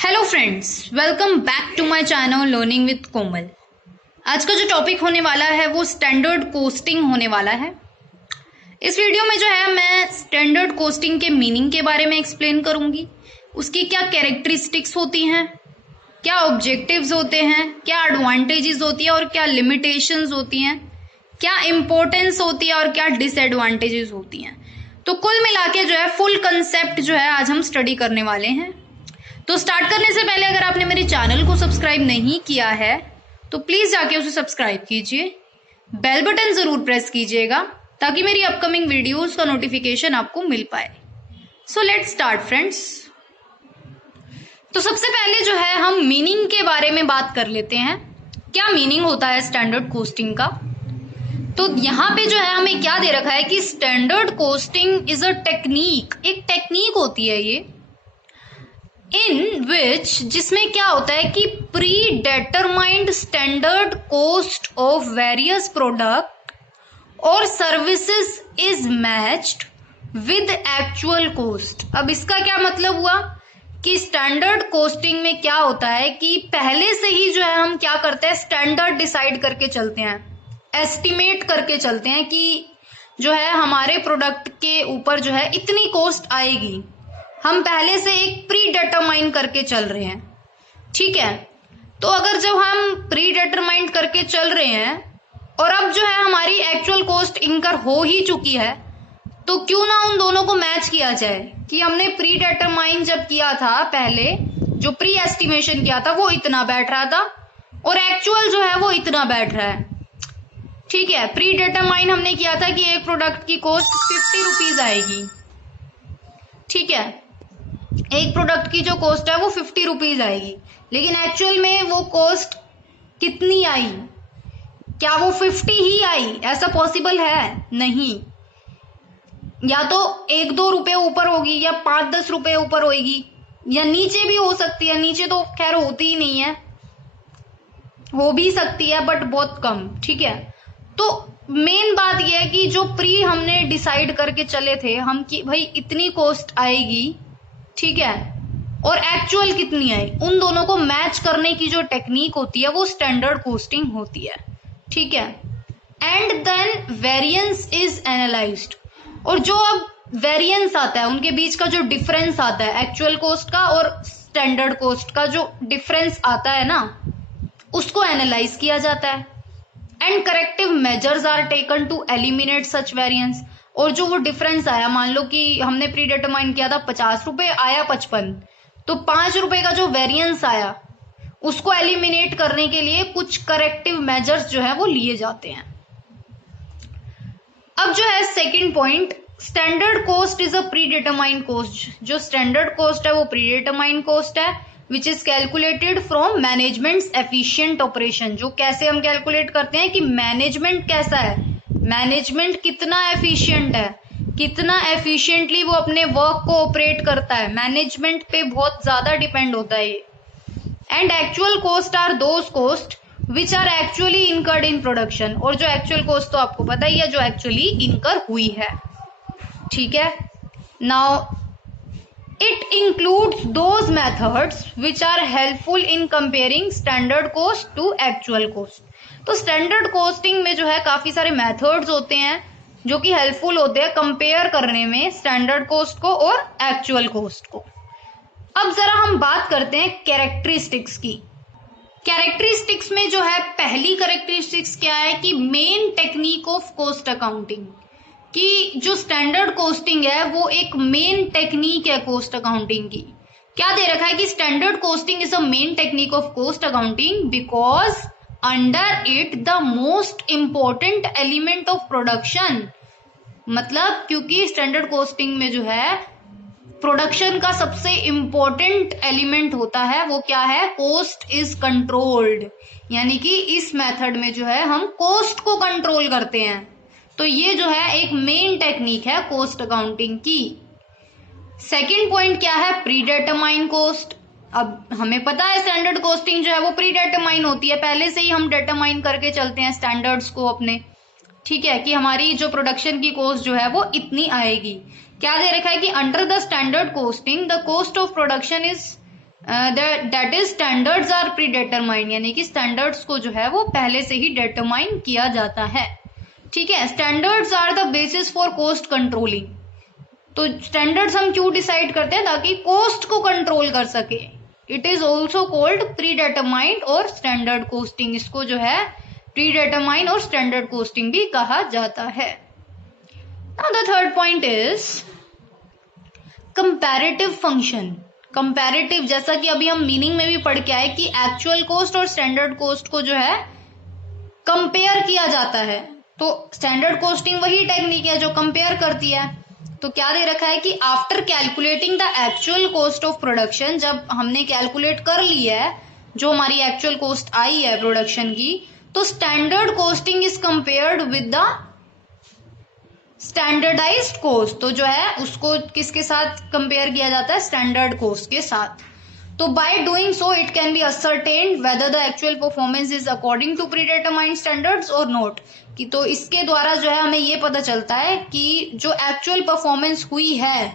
Hello friends, welcome back to my channel learning with Komal. आज का जो टॉपिक होने वाला है वो स्टैंडर्ड कोस्टिंग होने वाला है। इस वीडियो में जो है मैं स्टैंडर्ड कोस्टिंग के मीनिंग के बारे में एक्सप्लेन करूंगी, उसकी क्या कैरेक्टरिस्टिक्स होती हैं, क्या ऑब्जेक्टिव्स होते हैं, क्या एडवांटेजेस होती है और क्या लिमिटेशंस होती हैं, क्या इंपॉर्टेंस होती है और क्या डिसएडवांटेजेस होती हैं। तो कुल मिला के जो है फुल कंसेप्ट जो है आज हम स्टडी करने वाले हैं। तो स्टार्ट करने से पहले अगर आपने मेरे चैनल को सब्सक्राइब नहीं किया है तो प्लीज जाके उसे सब्सक्राइब कीजिए, बेल बटन जरूर प्रेस कीजिएगा ताकि मेरी अपकमिंग वीडियोस का नोटिफिकेशन आपको मिल पाए। So let's start friends. तो सबसे पहले जो है हम मीनिंग के बारे में बात कर लेते हैं। क्या मीनिंग होता है स्टैंडर्ड कोस्टिंग का? तो यहाँ पे जो है हमें क्या दे रखा है कि standard costing is a technique, एक टेक्निक होती है ये, इन विच जिसमें क्या होता है कि predetermined standard cost of various product और services is matched with actual cost. अब इसका क्या मतलब हुआ कि स्टैंडर्ड कोस्टिंग में क्या होता है कि पहले से ही जो है हम क्या करते हैं, स्टैंडर्ड डिसाइड करके चलते हैं, एस्टिमेट करके चलते हैं कि जो है हमारे प्रोडक्ट के ऊपर जो है इतनी कॉस्ट आएगी। हम पहले से एक प्री डिटरमाइन करके चल रहे हैं, ठीक है। तो अगर जब हम प्री डिटरमाइन करके चल रहे हैं और अब जो है हमारी एक्चुअल कॉस्ट इनकर हो ही चुकी है, तो क्यों ना उन दोनों को मैच किया जाए कि हमने प्री डिटरमाइन जब किया था, पहले जो प्री एस्टिमेशन किया था वो इतना बैठ रहा था और एक्चुअल जो है वो इतना बैठ रहा है, ठीक है। प्री डिटरमाइन हमने किया था कि एक प्रोडक्ट की कॉस्ट 50 रुपीज आएगी, ठीक है। एक प्रोडक्ट की जो कॉस्ट है वो 50 रुपीज आएगी, लेकिन एक्चुअल में वो कॉस्ट कितनी आई? क्या वो 50 ही आई? ऐसा पॉसिबल है? नहीं, या तो 1-2 रुपए ऊपर होगी या 5-10 रुपए ऊपर होगी या नीचे भी हो सकती है। नीचे तो खैर होती ही नहीं है, हो भी सकती है बट बहुत कम, ठीक है। तो मेन बात यह है कि जो प्री हमने डिसाइड करके चले थे हम कि भाई इतनी कॉस्ट आएगी, ठीक है, और एक्चुअल कितनी आई, उन दोनों को मैच करने की जो टेक्निक होती है वो स्टैंडर्ड कोस्टिंग होती है, ठीक है। And then variance is analysed, और जो अब वेरिएंस आता है, उनके बीच का जो डिफरेंस आता है, एक्चुअल कॉस्ट का और स्टैंडर्ड कॉस्ट का जो डिफरेंस आता है ना, उसको एनालाइज किया जाता है। And corrective measures are taken to eliminate such variance, और जो वो डिफरेंस आया, मान लो कि हमने प्री डिटरमाइन किया था 50 रुपए, आया 55, तो 5 रुपए का जो वेरिएंस आया उसको एलिमिनेट करने के लिए कुछ करेक्टिव मेजर्स जो है वो लिए जाते हैं। अब जो है second point, standard cost is a pre determined cost. जो स्टैंडर्ड कॉस्ट है वो प्री डिटरमाइंड कॉस्ट है which is calculated from managements efficient operation. जो कैसे हम कैलकुलेट करते हैं कि मैनेजमेंट कैसा है, मैनेजमेंट कितना एफिशिएंट है, कितना एफिशिएंटली वो अपने वर्क को ऑपरेट करता है, मैनेजमेंट पे बहुत ज्यादा डिपेंड होता है ये। And actual cost are those cost which are actually incurred in production, और जो एक्चुअल कॉस्ट तो आपको पता ही है जो एक्चुअली इनकर हुई है, ठीक है। Now it includes those methods which are helpful in comparing standard cost to actual cost। तो स्टैंडर्ड कोस्टिंग में जो है काफी सारे मेथड्स होते हैं जो कि हेल्पफुल होते हैं कंपेयर करने में स्टैंडर्ड कोस्ट को और एक्चुअल कोस्ट को। अब जरा हम बात करते हैं कैरेक्टरिस्टिक्स की। कैरेक्टरिस्टिक्स में जो है पहली कैरेक्टरिस्टिक्स क्या है कि main technique of cost accounting, कि जो स्टैंडर्ड कोस्टिंग है वो एक मेन टेक्निक है कॉस्ट अकाउंटिंग की। क्या दे रखा है कि standard costing is a main technique of cost accounting because under it the most important element of production. मतलब क्योंकि स्टैंडर्ड कोस्टिंग में जो है प्रोडक्शन का सबसे इंपॉर्टेंट एलिमेंट होता है वो क्या है, कॉस्ट इज कंट्रोल्ड। यानी कि इस मेथड में जो है हम कॉस्ट को कंट्रोल करते हैं। तो ये जो है एक मेन टेक्निक है कॉस्ट अकाउंटिंग की। सेकंड पॉइंट क्या है, प्री डिटरमाइन कॉस्ट। अब हमें पता है स्टैंडर्ड कॉस्टिंग जो है वो प्री डिटरमाइन होती है, पहले से ही हम डिटरमाइन करके चलते हैं स्टैंडर्ड्स को अपने, ठीक है, कि हमारी जो प्रोडक्शन की कॉस्ट जो है वो इतनी आएगी। क्या दे रखा है कि under the standard costing the cost of production is that is standards are predetermined, यानी कि स्टैंडर्ड्स को जो है वो पहले से ही डिटरमाइन किया जाता है। ठीक है, standards are the basis for cost controlling. तो स्टैंडर्ड्स हम क्यों डिसाइड करते हैं? ताकि कॉस्ट को कंट्रोल कर सके। It is also called pre determined और स्टैंडर्ड कॉस्टिंग। इसको जो है प्री डिटरमाइन और स्टैंडर्ड कॉस्टिंग भी कहा जाता है। Now the third point is comparative function. Comparative, जैसा कि अभी हम मीनिंग में भी पढ़ के आए कि एक्चुअल कॉस्ट और स्टैंडर्ड कॉस्ट को जो है कंपेयर किया जाता है। तो स्टैंडर्ड कॉस्टिंग वही टेक्निक है जो कंपेयर करती है। तो क्या दे रखा है कि after calculating the actual cost of production, जब हमने कैलकुलेट कर ली है जो हमारी एक्चुअल कॉस्ट आई है प्रोडक्शन की, तो standard costing is compared with the standardised cost. तो जो है उसको किसके साथ कंपेयर किया जाता है? स्टैंडर्ड कॉस्ट के साथ। तो by doing so it can be ascertained whether the actual performance is according to predetermined standards और नॉट। कि तो इसके द्वारा जो है हमें ये पता चलता है कि जो एक्चुअल परफॉर्मेंस हुई है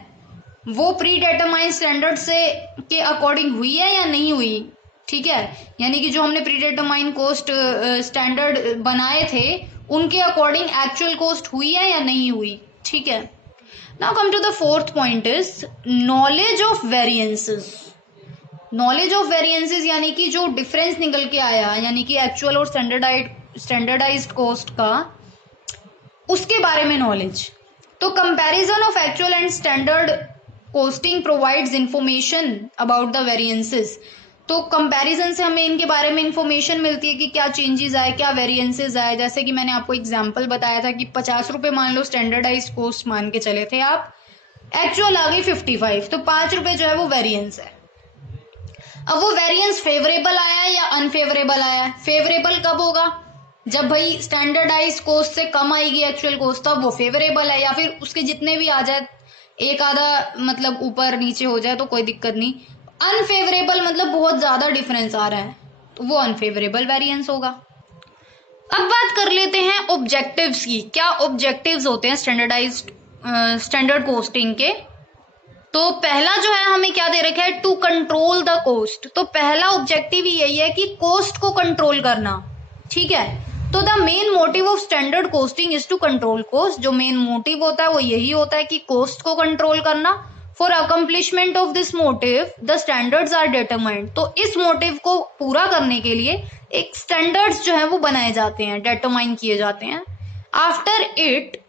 वो प्री डिटरमाइंड स्टैंडर्ड से के अकॉर्डिंग हुई है या नहीं हुई। ठीक है, यानी कि जो हमने प्री डिटरमाइंड कॉस्ट स्टैंडर्ड बनाए थे उनके अकॉर्डिंग एक्चुअल कॉस्ट हुई है या नहीं हुई। ठीक है, now come to the fourth point is knowledge of variances. Knowledge of variances यानी कि जो डिफरेंस निकल के आया, यानी कि एक्चुअल और स्टैंडर्डाइज्ड कॉस्ट का, उसके बारे में नॉलेज। तो comparison of actual and standard costing provides information about the variances. तो कंपैरिजन से हमें इनके बारे में इंफॉर्मेशन मिलती है कि क्या चेंजेस आए, क्या वेरिएंसेस आए। जैसे कि मैंने आपको एग्जांपल बताया था कि 50 रुपए मान लो स्टैंडर्डाइज कॉस्ट मान के चले थे आप, एक्चुअल आ गई 55, तो 5 रुपए जो है वो वेरिएंस है। अब वो वेरिएंस फेवरेबल आया या अनफेवरेबल आया? फेवरेबल कब होगा? जब भाई स्टैंडर्डाइज कॉस्ट से कम आएगी एक्चुअल कॉस्ट, तब वो फेवरेबल है। या फिर उसके जितने भी आ जाए, एक आधा मतलब ऊपर नीचे हो जाए तो कोई दिक्कत नहीं। अनफेवरेबल मतलब बहुत ज्यादा डिफरेंस आ रहा है, तो वो अनफेवरेबल वेरिएंस होगा। अब बात कर लेते हैं ऑब्जेक्टिव्स की। क्या ऑब्जेक्टिव्स होते हैं स्टैंडर्ड कॉस्टिंग के? तो पहला जो है हमें क्या दे रखा है? To control the cost. तो पहला ऑब्जेक्टिव ही यही है कि कॉस्ट को कंट्रोल करना। ठीक है, तो the main motive of standard costing is to control cost. जो मेन मोटिव होता है वो यही होता है कि कॉस्ट को कंट्रोल करना। For accomplishment of this motive the standards are determined. तो इस मोटिव को पूरा करने के लिए एक स्टैंडर्ड्स जो है वो बनाए जाते हैं, डिटरमाइन किए जाते हैं। After it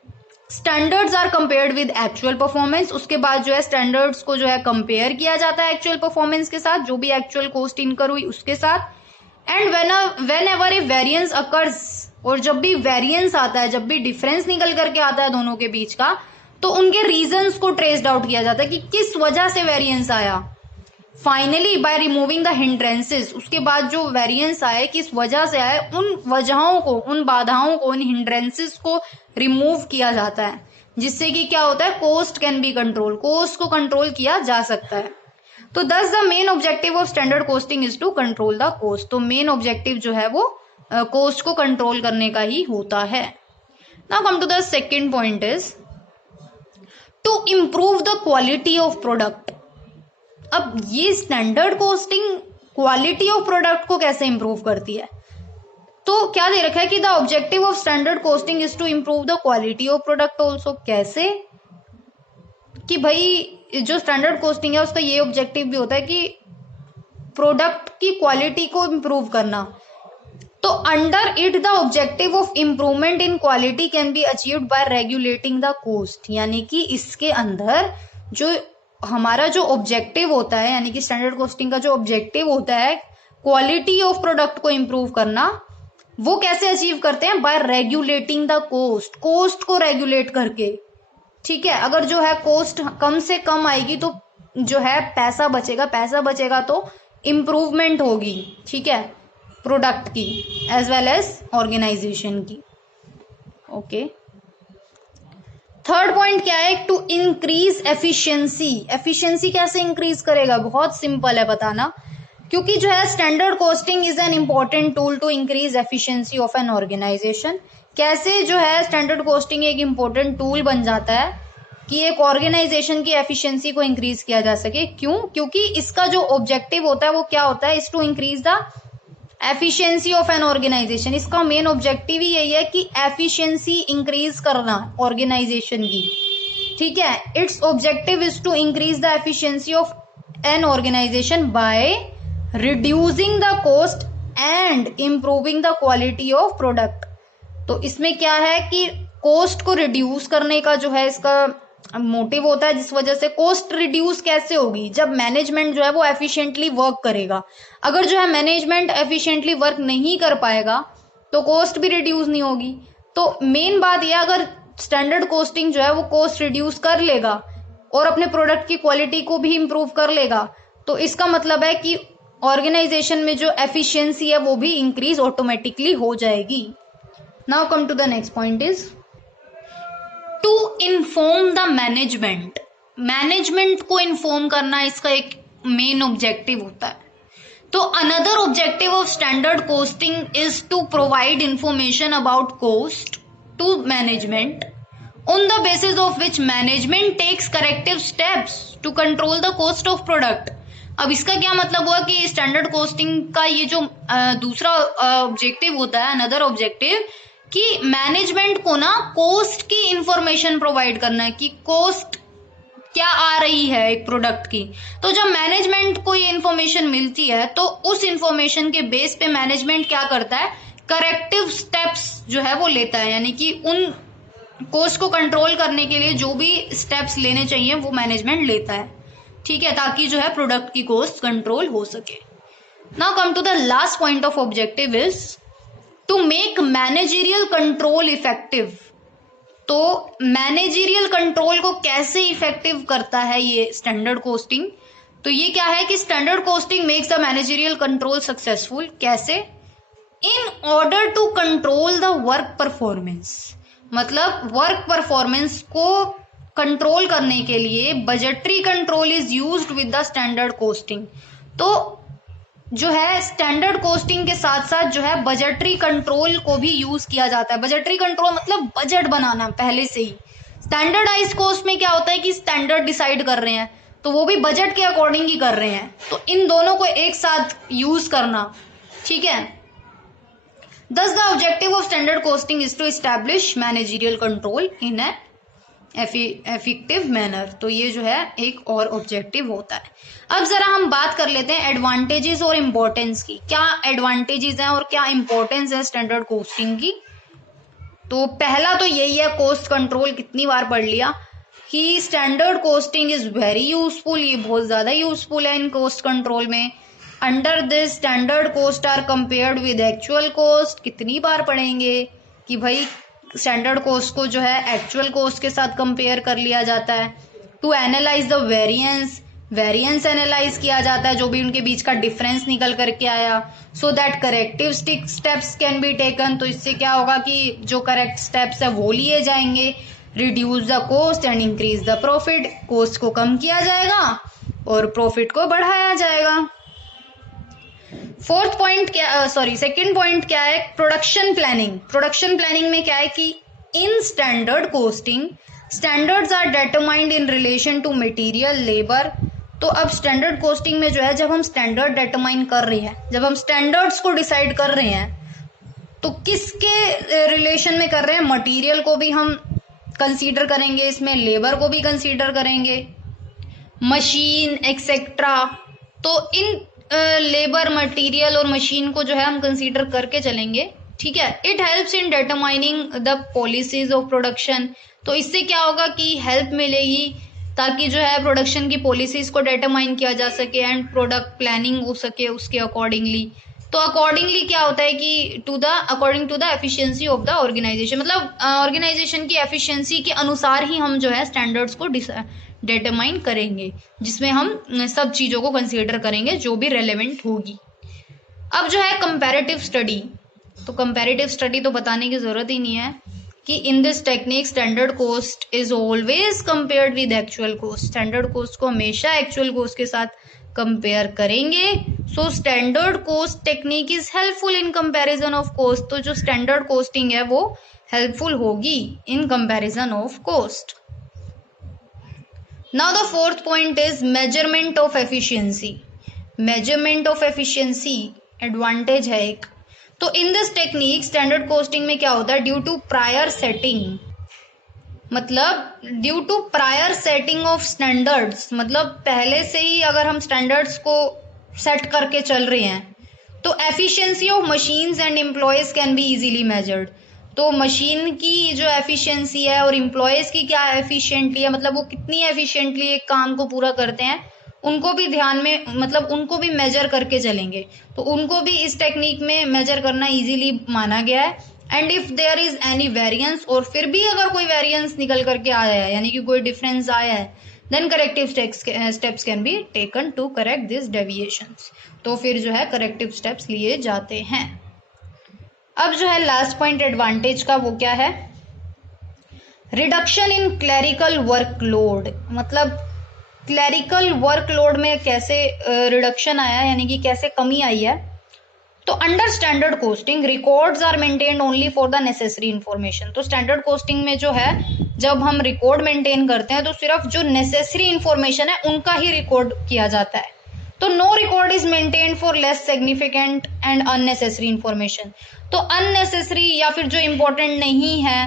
standards are compared with actual performance. उसके बाद जो है स्टैंडर्ड्स को जो है कंपेयर किया जाता है एक्चुअल परफॉर्मेंस के साथ, जो भी एक्चुअल कॉस्ट इनकर हुई उसके साथ। And when ever A variance occurs, और जब भी वेरियंस आता है, जब भी डिफरेंस निकल करके आता है दोनों के बीच का, तो उनके रीजंस को ट्रेस्ड आउट किया जाता है कि किस वजह से वेरियंस आया। Finally by removing the hindrances, उसके बाद जो वेरियंस आए किस वजह से आए, उन वजहों को, उन बाधाओं को, उन हिंड्रेंसेस को रिमूव किया जाता है, जिससे कि क्या होता है? Cost can be control, cost को कंट्रोल किया जा सकता है। तो thus the main objective of standard costing is to control the cost. तो मेन ऑब्जेक्टिव जो है वो कॉस्ट को कंट्रोल करने का ही होता है। Now come to the second point is to improve the quality of product. अब ये standard costing quality of product को कैसे इंप्रूव करती है? तो क्या दे रखा है कि the objective of standard costing is to improve the quality of product also. कैसे? कि भाई जो स्टैंडर्ड कॉस्टिंग है उसका ये ऑब्जेक्टिव भी होता है कि प्रोडक्ट की क्वालिटी को इम्प्रूव करना। तो under it the objective of improvement in quality can be achieved by regulating the cost. यानी कि इसके अंदर जो हमारा जो ऑब्जेक्टिव होता है, यानी कि स्टैंडर्ड कॉस्टिंग का जो ऑब्जेक्टिव होता है क्वालिटी ऑफ प्रोडक्ट को इम्प्रूव करना, वो कैसे अचीव करते हैं? Bye regulating the cost, cost को रेगुलेट करके। ठीक है, अगर जो है कॉस्ट कम से कम आएगी तो जो है पैसा बचेगा, पैसा बचेगा तो इम्प्रूवमेंट होगी। ठीक है, प्रोडक्ट की एज वेल एज ऑर्गेनाइजेशन की। ओके, थर्ड पॉइंट क्या है? To increase efficiency. एफिशिएंसी कैसे इंक्रीज करेगा? बहुत सिंपल है बताना, क्योंकि जो है standard costing is an important tool to increase efficiency of an organisation. कैसे जो है स्टैंडर्ड कॉस्टिंग एक इंपॉर्टेंट टूल बन जाता है कि एक ऑर्गेनाइजेशन की एफिशिएंसी को इंक्रीज किया जा सके। क्यों? क्योंकि इसका जो ऑब्जेक्टिव होता है वो क्या होता है, is to increase the efficiency of an organisation. इसका मेन ऑब्जेक्टिव ही यही है कि एफिशिएंसी इंक्रीज करना ऑर्गेनाइजेशन की, ठीक है। Its objective is to increase the efficiency of an organisation by reducing the cost and improving the quality of product. तो इसमें क्या है कि कॉस्ट को रिड्यूस करने का जो है इसका मोटिव होता है, जिस वजह से कॉस्ट रिड्यूस कैसे होगी, जब मैनेजमेंट जो है वो एफिशिएंटली वर्क करेगा। अगर जो है मैनेजमेंट एफिशिएंटली वर्क नहीं कर पाएगा तो कॉस्ट भी रिड्यूस नहीं होगी। तो मेन बात यह, अगर स्टैंडर्ड कॉस्टिंग जो है वो कॉस्ट रिड्यूस कर लेगा और अपने प्रोडक्ट की क्वालिटी को भी इंप्रूव कर लेगा, तो इसका मतलब है कि ऑर्गेनाइजेशन में जो एफिशिएंसी है वो भी इंक्रीज ऑटोमेटिकली हो जाएगी। Now come to the next point is to inform the management. Management को इन्फॉर्म करना इसका एक मेन ऑब्जेक्टिव होता है। तो another objective of standard costing is to provide information about cost to management on the basis of which management takes corrective steps to control the cost of product. अब इसका क्या मतलब हुआ कि स्टैंडर्ड कॉस्टिंग का ये जो दूसरा ऑब्जेक्टिव होता है, अनदर ऑब्जेक्टिव, कि मैनेजमेंट को ना कॉस्ट की इंफॉर्मेशन प्रोवाइड करना है कि कॉस्ट क्या आ रही है एक प्रोडक्ट की। तो जब मैनेजमेंट को ये इंफॉर्मेशन मिलती है तो उस इंफॉर्मेशन के बेस पे मैनेजमेंट क्या करता है, करेक्टिव स्टेप्स जो है वो लेता है, यानी कि उन कॉस्ट को कंट्रोल करने के लिए जो भी स्टेप्स लेने चाहिए वो मैनेजमेंट लेता है, ठीक है, ताकि जो है प्रोडक्ट की कॉस्ट कंट्रोल हो सके। Now come to the last point of objective is to make managerial control effective. तो मैनेजरियल कंट्रोल को कैसे इफेक्टिव करता है ये स्टैंडर्ड कॉस्टिंग? तो ये क्या है कि standard costing makes the managerial control successful. कैसे? In order to control the work performance. मतलब वर्क परफॉर्मेंस को कंट्रोल करने के लिए budgetary control is used with the standard costing. तो जो है स्टैंडर्ड कॉस्टिंग के साथ साथ जो है बजटरी कंट्रोल को भी यूज किया जाता है। बजटरी कंट्रोल मतलब बजट बनाना पहले से ही। स्टैंडर्डाइज कॉस्ट में क्या होता है कि स्टैंडर्ड डिसाइड कर रहे हैं तो वो भी बजट के अकॉर्डिंग ही कर रहे हैं, तो इन दोनों को एक साथ यूज करना, ठीक है। Thus the objective of standard costing is to establish managerial control in a effective manner। तो ये जो है एक और ऑब्जेक्टिव होता है। अब जरा हम बात कर लेते हैं एडवांटेजेस और इम्पोर्टेंस की। क्या एडवांटेजेस हैं और क्या इम्पोर्टेंस है स्टैंडर्ड कॉस्टिंग की? तो पहला तो यही है, कॉस्ट कंट्रोल। कितनी बार पढ़ लिया कि standard costing is very useful. ये बहुत ज्यादा यूजफुल है इन कॉस्ट कंट्रोल में। Under this standard cost are compared with actual cost. कितनी बार पढ़ेंगे कि भाई स्टैंडर्ड कॉस्ट को जो है एक्चुअल कॉस्ट के साथ कंपेयर कर लिया जाता है। To analyse the variance analyse किया जाता है, जो भी उनके बीच का डिफरेंस निकल करके आया, so that corrective steps can be taken. तो इससे क्या होगा कि जो करेक्ट स्टेप्स है वो लिए जाएंगे। Reduce the cost and increase the profit. Cost को कम किया जाएगा और प्रॉफिट को बढ़ाया जाएगा। सेकंड पॉइंट क्या है? Production planning. प्रोडक्शन प्लानिंग में क्या है कि in standard costing standards are determined in relation to material, labour. तो अब स्टैंडर्ड कॉस्टिंग में जो है जब हम स्टैंडर्ड डिटरमाइन कर रहे हैं, जब हम स्टैंडर्ड्स को डिसाइड कर रहे हैं, तो किसके रिलेशन में कर रहे हैं? मटेरियल को भी हम कंसीडर करेंगे, इसमें लेबर को भी कंसीडर करेंगे, मशीन एक्सेट्रा। तो इन लेबर, मटेरियल और मशीन को जो है हम कंसीडर करके चलेंगे, ठीक है। It helps in determining the policies of production. तो इससे क्या होगा कि हेल्प मिलेगी ताकि जो है प्रोडक्शन की पॉलिसीज को डिटरमाइन किया जा सके एंड प्रोडक्ट प्लानिंग हो सके उसके अकॉर्डिंगली। तो अकॉर्डिंगली क्या होता है कि according to the efficiency of the organisation, मतलब ऑर्गेनाइजेशन की एफिशिएंसी के अनुसार ही हम जो है स्टैंडर्ड्स को डिटरमाइन करेंगे, जिसमें हम सब चीजों को कंसीडर करेंगे जो भी रेलेवेंट होगी। अब जो है कंपैरेटिव स्टडी। तो कंपैरेटिव स्टडी तो बताने की जरूरत ही नहीं है कि इन this technique standard cost is always compared with actual cost. Standard cost को हमेशा एक्चुअल कॉस्ट के साथ कंपेयर करेंगे। So standard cost technique is helpful in comparison of cost. तो जो स्टैंडर्ड कॉस्टिंग है वो हेल्पफुल होगी in comparison of cost. Now the fourth point is measurement of efficiency. Measurement of efficiency advantage है एक। तो in this technique standard costing में क्या होता है, ड्यू टू प्रायर सेटिंग, मतलब due to prior setting of standards, मतलब पहले से ही अगर हम स्टैंडर्ड्स को सेट करके चल रहे हैं तो efficiency of machines and employees can be easily measured. तो मशीन की जो एफिशिएंसी है और एम्प्लॉयज की क्या एफिशिएंटली है, मतलब वो कितनी एफिशिएंटली एक काम को पूरा करते हैं, उनको भी ध्यान में, मतलब उनको भी मेजर करके चलेंगे। तो उनको भी इस टेक्निक में मेजर करना इजीली माना गया है। And if there is any variance, और फिर भी अगर कोई वेरिएंस निकल करके आया है, यानी कि कोई डिफरेंस आया है, then corrective steps can be taken to correct this deviations. तो फिर जो है करेक्टिव स्टेप्स लिए जाते हैं। अब जो है लास्ट पॉइंट एडवांटेज का, वो क्या है, रिडक्शन इन क्लरिकल वर्कलोड। मतलब क्लरिकल वर्कलोड में कैसे रिडक्शन आया, यानी कि कैसे कमी आई है। तो under standard costing records are maintained only for the necessary information. तो स्टैंडर्ड कोस्टिंग में जो है, जब हम रिकॉर्ड मेंटेन करते हैं तो सिर्फ जो नेसेसरी इंफॉर्मेशन है उनका ही रिकॉर्ड किया जाता है। तो no record is maintained for less significant and unnecessary information. तो अननेसेसरी या फिर जो इंपॉर्टेंट नहीं है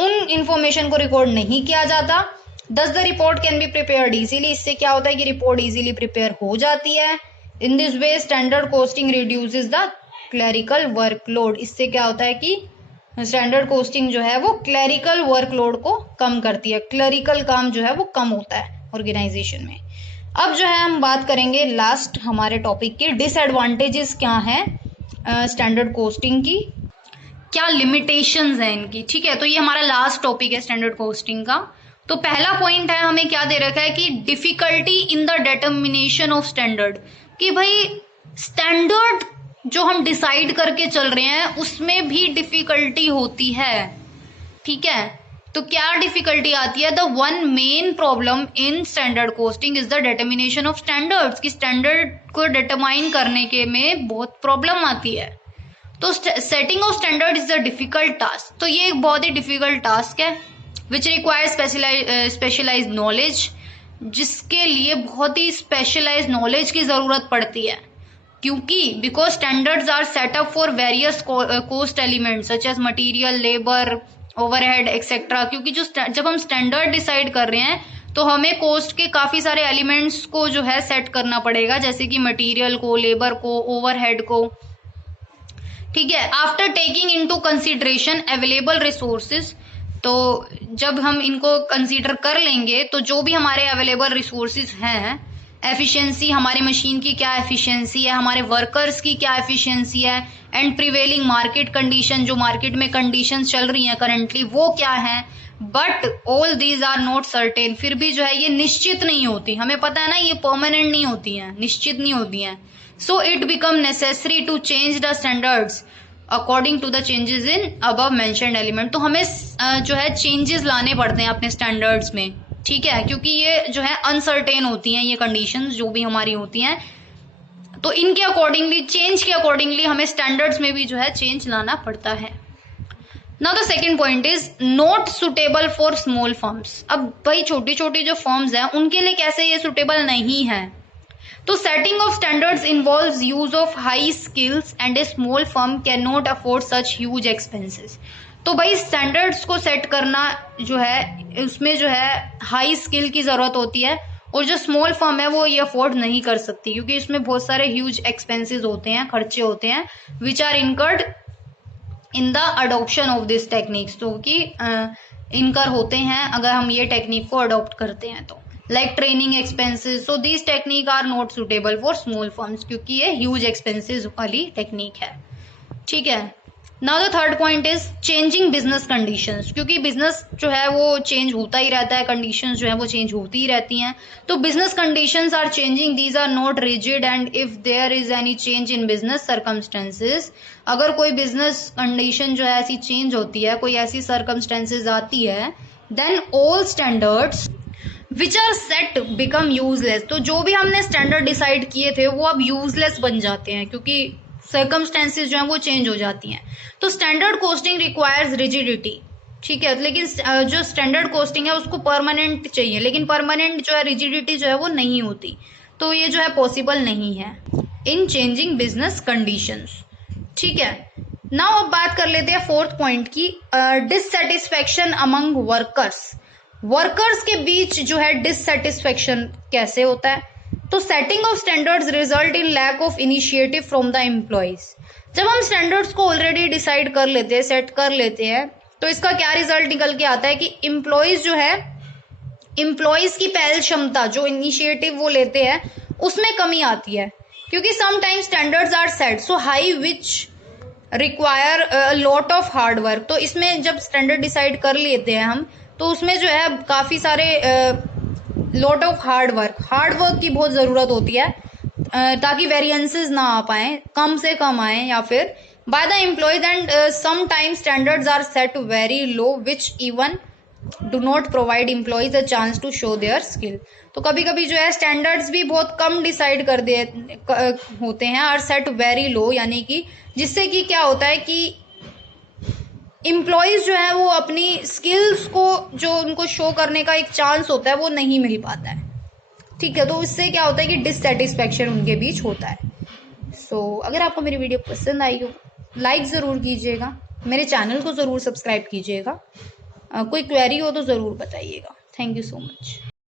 उन इंफॉर्मेशन को रिकॉर्ड नहीं किया जाता। दस the report can be prepared easily. इससे क्या होता है कि रिपोर्ट इजीली प्रिपेयर हो जाती है। In this way standard costing reduces the clerical workload. इससे क्या होता है कि स्टैंडर्ड कोस्टिंग जो है वो क्लरिकल वर्कलोड को कम करती है। क्लरिकल काम जो है वो कम होता है ऑर्गेनाइजेशन में। अब जो है हम बात करेंगे लास्ट हमारे टॉपिक की, डिसएडवांटेजेस क्या हैं स्टैंडर्ड कोस्टिंग की, क्या लिमिटेशंस हैं इनकी। ठीक है, तो ये हमारा लास्ट टॉपिक है स्टैंडर्ड कोस्टिंग का। तो पहला पॉइंट है, हमें क्या दे रखा है कि difficulty in the determination of standard, कि भाई स्टैंडर्ड जो हम डिसाइड करके चल रहे हैं उसमें भी डिफिकल्टी होती है। ठीक है, तो क्या डिफिकल्टी आती है, the one main problem in standard costing is the determination of standards, कि स्टैंडर्ड को डिटरमाइन करने के में बहुत प्रॉब्लम आती है। तो setting of standard is the difficult task. तो ये एक बहुत ही डिफिकल्ट टास्क है विच रिक्वायर स्पेशलाइज्ड नॉलेज, जिसके लिए बहुत ही स्पेशलाइज्ड नॉलेज की जरूरत पड़ती है। क्योंकि because standards are set up for various cost elements such as material, labour, overhead etcetera. क्योंकि जब हम स्टैंडर्ड डिसाइड कर रहे हैं तो हमें कोस्ट के काफी सारे एलिमेंट्स को जो है सेट करना पड़ेगा, जैसे कि मटीरियल को, लेबर को, ओवरहेड को। ठीक है, after taking into consideration available resources. तो जब हम इनको कंसीडर कर लेंगे तो जो भी हमारे अवेलेबल रिसोर्सेज हैं, एफिशिएंसी, हमारे मशीन की क्या एफिशिएंसी है, हमारे वर्कर्स की क्या एफिशिएंसी है, एंड प्रिवेलिंग मार्केट कंडीशन, जो मार्केट में कंडीशंस चल रही हैं करंटली वो क्या है। But all these are not certain. फिर भी जो है ये निश्चित नहीं होती, हमें पता है ना, ये परमानेंट नहीं होती हैं, निश्चित नहीं होती हैं। So it become necessary to change the standards according to the changes in above mentioned element. तो हमें जो है चेंजेस लाने पड़ते हैं अपने स्टैंडर्ड्स में। ठीक है, क्योंकि ये जो है अनसर्टेन होती हैं, ये कंडीशंस जो भी हमारी होती हैं, तो इनके अकॉर्डिंगली, चेंज के अकॉर्डिंगली हमें स्टैंडर्ड्स में भी जो है चेंज लाना पड़ता है। Now the second point is not suitable for small firms. अब भाई छोटी छोटी जो फर्म्स हैं उनके लिए कैसे ये सुटेबल नहीं है। तो setting of standards involves use of high skills and A small firm can not afford such huge expenses. तो भाई स्टैंडर्ड्स को सेट करना जो है उसमें जो है हाई स्किल की जरूरत होती है, और जो स्मॉल फर्म है वो ये अफोर्ड नहीं कर सकती, क्योंकि इसमें बहुत सारे ह्यूज एक्सपेंसेस होते हैं, खर्चे होते हैं, which are incurred in the adoption of this techniques. तो कि इनकर होते हैं अगर हम ये टेक्निक को अडॉप्ट करते हैं तो, like training expenses. So this technique are not suitable for small firms, क्योंकि ये ह्यूज एक्सपेंसेस वाली टेक्निक है। ठीक है, now the third point is changing business conditions. क्योंकि बिजनेस जो है वो चेंज होता ही रहता है, कंडीशंस जो है वो चेंज होती ही रहती हैं। तो business conditions are changing, these are not rigid, and if there is any change in business circumstances, अगर कोई बिजनेस कंडीशन जो है ऐसी चेंज होती है, कोई ऐसी सर्कमस्टेंसेस आती है, then all standards which are set become useless. तो जो भी हमने स्टैंडर्ड डिसाइड किए थे वो अब यूजलेस बन जाते हैं, क्योंकि सर्कमस्टेंसेस जो हैं वो चेंज हो जाती हैं। तो स्टैंडर्ड कोस्टिंग रिक्वायर्स रिजिडिटी। ठीक है, लेकिन जो स्टैंडर्ड कॉस्टिंग है उसको परमानेंट चाहिए, लेकिन परमानेंट जो है रिजिडिटी जो है वो नहीं होती, तो ये जो है पॉसिबल नहीं है इन चेंजिंग बिजनेस कंडीशंस। ठीक है, नाउ अब बात कर लेते हैं फोर्थ पॉइंट की, डिससेटिस्फेक्शन अमंग वर्कर्स। वर्कर्स के बीच जो है डिससेटिस्फेक्शन कैसे होता है? तो setting of standards result in lack of initiative from the employees. जब हम स्टैंडर्ड्स को ऑलरेडी डिसाइड कर लेते हैं, सेट कर लेते हैं, तो इसका क्या रिजल्ट निकल के आता है कि एम्प्लॉयज जो है, एम्प्लॉयज की पहल क्षमता, जो इनिशिएटिव वो लेते हैं, उसमें कमी आती है, क्योंकि sometimes standards are set so high which require lot of hard work. तो इसमें जब स्टैंडर्ड डिसाइड कर लेते हैं हम, तो उसमें जो है काफ़ी सारे लॉट ऑफ हार्ड वर्क की बहुत ज़रूरत होती है, ताकि वेरिएंसेस ना आ पाए, कम से कम आए, या फिर by the employees. And sometimes standards are set very low which even do not provide employees a chance to show their skill. तो कभी कभी जो है स्टैंडर्ड्स भी बहुत कम डिसाइड कर दे होते हैं, और सेट वेरी लो, यानी कि जिससे कि क्या होता है कि एम्प्लॉयज जो है वो अपनी स्किल्स को, जो उनको शो करने का एक चांस होता है, वो नहीं मिल पाता है। ठीक है, तो इससे क्या होता है कि डिससेटिस्फेक्शन उनके बीच होता है। अगर आपको मेरी वीडियो पसंद आई हो, लाइक ज़रूर कीजिएगा, मेरे चैनल को ज़रूर सब्सक्राइब कीजिएगा, कोई क्वेरी हो तो ज़रूर बताइएगा। Thank you so much.